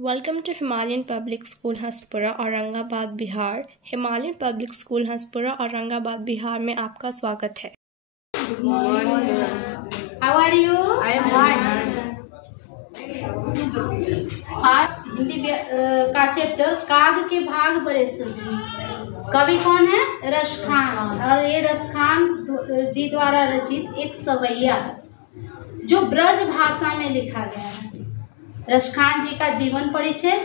Welcome to Himalayan Public School Hanspura Aurangabad Bihar. Himalayan public school Hanspura Aurangabad Bihar में आपका स्वागत है। Good morning. How are you? I am fine. Hindi का chapter काग के भाग बड़े सजनी। कवि कौन है? रसखान। और ये रसखान जी द्वारा रचित एक सवैया है जो ब्रज भाषा में लिखा गया है। रसखान जी का जीवन परिचय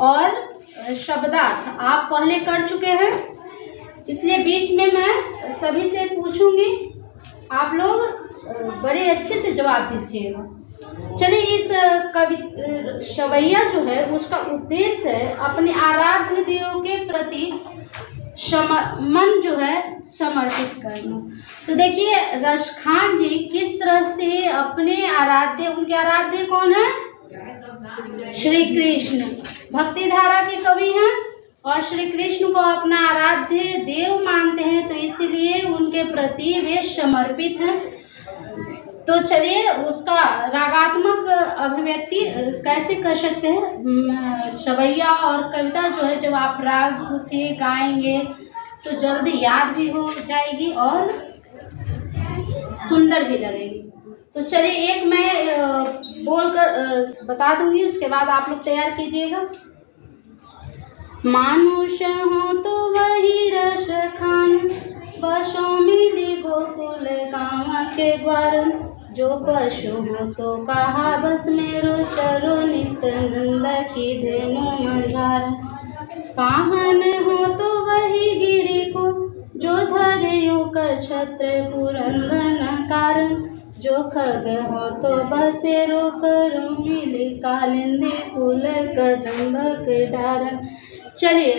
और शब्दार्थ आप पहले कर चुके हैं, इसलिए बीच में मैं सभी से पूछूंगी, आप लोग बड़े अच्छे से जवाब दीजिएगा। चलिए, इस कवि सवैया जो है उसका उद्देश्य है अपने आराध्य देव के प्रति मन जो है समर्पित करना। तो देखिए रसखान जी किस तरह से अपने उनके आराध्य कौन है? श्री कृष्ण। भक्ति धारा के कवि हैं और श्री कृष्ण को अपना आराध्य देव मानते हैं, तो इसीलिए उनके प्रति वे समर्पित हैं। तो चलिए उसका रागात्मक अभिव्यक्ति कैसे कर सकते हैं। सवैया और कविता जो है जब आप राग से गाएंगे तो जल्दी याद भी हो जाएगी और सुंदर भी लगेगी। तो चलिए एक मैं बोलकर बता दूंगी, उसके बाद आप लोग तैयार कीजिएगा। मानुष हो तो वही रसखान, पशु मिली गोकुल गाँव के ग्वारन। जो पशु हो तो कहा बस मेरो चरो नित नंद की धेनु मझार। पाहन हो तो वही गिरी को, जो धरे कर छत्र पुरंदन कारण। जो खग हो तो बसेरो करो मिले कालिंदी कुल कदम्ब के डारन। चलिए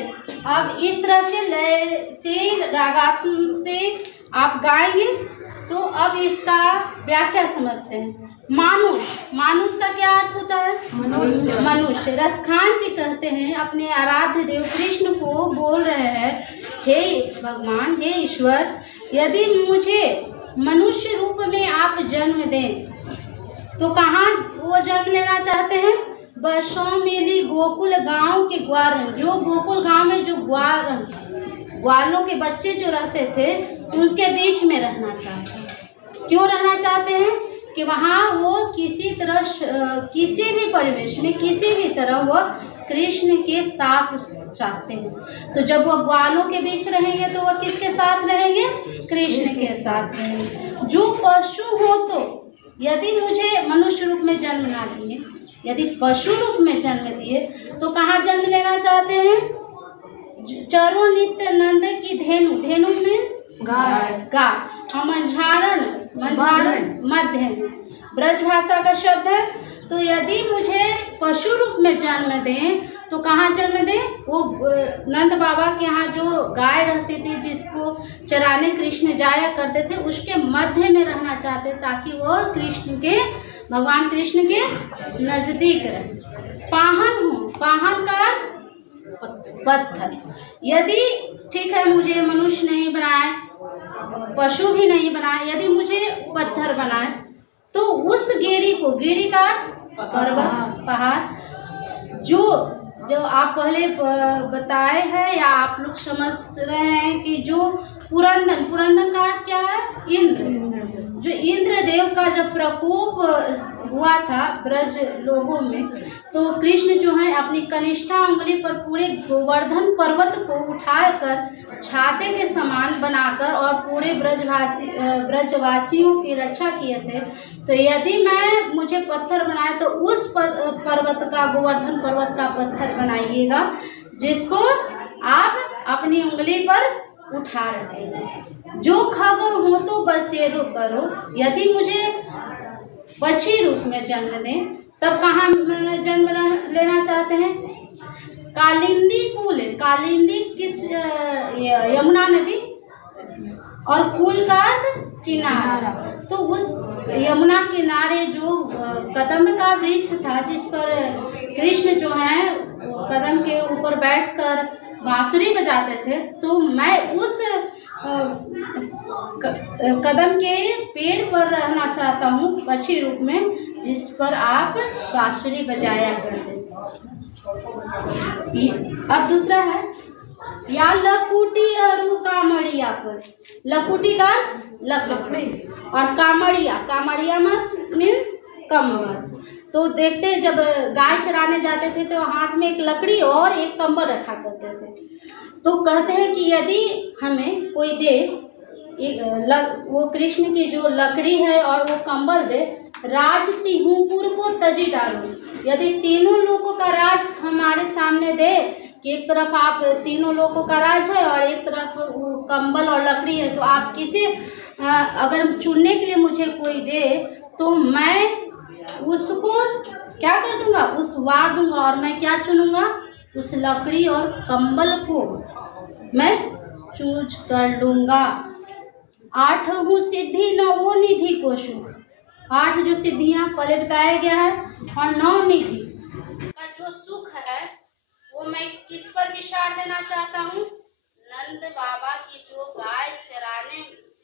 अब इस तरह से लय से रागात्म से आप गाएंगे। तो अब इसका व्याख्या समझते हैं। मानुष का क्या अर्थ होता है? मनुष्य। रसखान जी कहते हैं अपने आराध्य देव कृष्ण को बोल रहे हैं, हे भगवान, हे ईश्वर, यदि मुझे मनुष्य रूप में आप जन्म दें तो कहाँ वो जन्म लेना चाहते हैं? बसों मिली गोकुल गांव के ग्वारन। जो गोकुल गांव में जो ग्वालों के बच्चे जो रहते थे उसके बीच में रहना चाहते हैं। क्यों रहना चाहते हैं? कि वहाँ वो किसी तरह किसी भी परिवेश में किसी भी तरह वो कृष्ण के साथ चाहते हैं। तो जब वो ग्वालों के बीच रहेंगे तो वो किसके साथ रहेंगे? कृष्ण के साथ रहेंगे। जो पशु हो तो यदि मुझे मनुष्य रूप में जन्म ना दिए, यदि पशु रूप में जन्म दिए तो कहाँ जन्म लेना चाहते हैं? चरो नित्य नंद की धेनु। धेनु में गाय। मंझारण मध्य ब्रज भाषा का शब्द है। तो यदि मुझे पशु रूप में जन्म दें तो कहाँ जन्म दें? वो नंद बाबा के यहाँ जो गाय रहती थी जिसको चराने कृष्ण जाया करते थे उसके मध्य में रहना चाहते, ताकि वो भगवान कृष्ण के नजदीक रहे। पाहन हो, पाहन का पत्थर। यदि ठीक है मुझे मनुष्य नहीं बनाए, पशु भी नहीं बनाए, यदि मुझे पत्थर बनाए तो उस गिरी का पर्वत पहाड़ जो आप पहले बताए हैं या आप लोग समझ रहे हैं कि जो पुरंदन का अर्थ क्या है? इंद्र। जो इंद्रदेव का जब प्रकोप हुआ था ब्रज लोगों में, तो कृष्ण जो है अपनी कनिष्ठा उंगली पर पूरे गोवर्धन पर्वत को उठाकर छाते के समान बनाकर और पूरे ब्रजवासियों की रक्षा किए थे। तो यदि मुझे पत्थर बनाए तो उस पर्वत का, गोवर्धन पर्वत का पत्थर बनाइएगा जिसको आप अपनी उंगली पर उठा रहे हैं। जो खग हो तो बसेरो करो। यदि मुझे पक्षी रूप में जन्म दें तब कहाँ जन्म लेना चाहते हैं? कालिंदी कुल। कालिंदी किस? यमुना नदी। और कुल का किनारा। तो उस यमुना किनारे जो कदम्ब का वृक्ष था जिस पर कृष्ण जो है कदम के ऊपर बैठकर बांसुरी बजाते थे, तो मैं उस कदम के पेड़ पर रहना चाहता हूँ पक्षी रूप में जिस पर आप बांसुरी बजाया करते थे। अब दूसरा है, या लकुटी अरु कामड़िया पर। लकुटी का लकड़ी और कामड़िया मीन्स कंबल। तो देखते हैं जब गाय चराने जाते थे तो हाथ में एक लकड़ी और एक कंबल रखा करते थे। तो कहते हैं कि यदि हमें कोई दे, वो कृष्ण की जो लकड़ी है और वो कंबल दे, राज तिहुपुर को तजी डालो। यदि तीनों लोगों का राज हमारे सामने दे कि एक तरफ आप तीनों लोगों का राज है और एक तरफ वो कंबल और लकड़ी है, तो आप किसे अगर चुनने के लिए मुझे कोई दे तो मैं उसको क्या कर दूंगा, उस वार दूंगा और मैं क्या चुनूंगा, उस लकड़ी और कंबल को मैं चूज कर लूंगा। 8 सिद्धि 9 निधि को सुख। 8 जो सिद्धियां पहले बताया गया है और 9 निधि का जो सुख है वो मैं किस पर विचार देना चाहता हूँ, नंद बाबा की जो गाय चराने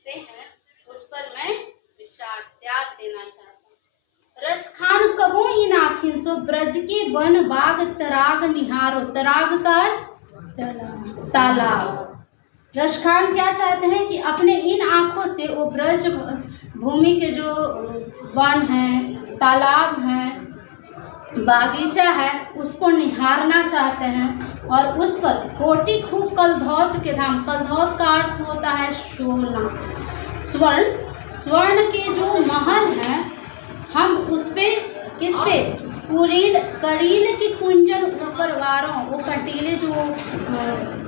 हैं उस पर मैं विचार त्याग देना चाहता हूँ। रसखान कबो इन आखिन सो ब्रज के वन बाग तराग निहारो। तराग का तालाब। रसखान क्या चाहते हैं कि अपने इन आंखों से वो ब्रज भूमि के जो वन है, तालाब है, बागीचा है, उसको निहारना चाहते हैं और उस पर कोटि खूब कलधौत के धाम। कलधौत का अर्थ होता है सोना, स्वर्ण के जो महल हैं हम उस पे किस पे, करील की कुंजन ऊपर वारों, वो कंटीले जो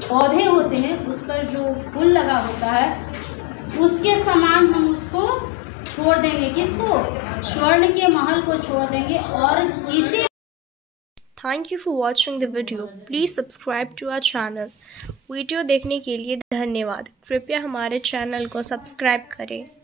पौधे होते हैं उस पर जो फूल लगा होता है उसके समान हम उसको छोड़ देंगे। किसको? स्वर्ण के महल को छोड़ देंगे। और किसी thank you for watching the video. Please subscribe to our channel. Video देखने के लिए धन्यवाद। कृपया हमारे चैनल को सब्सक्राइब करें।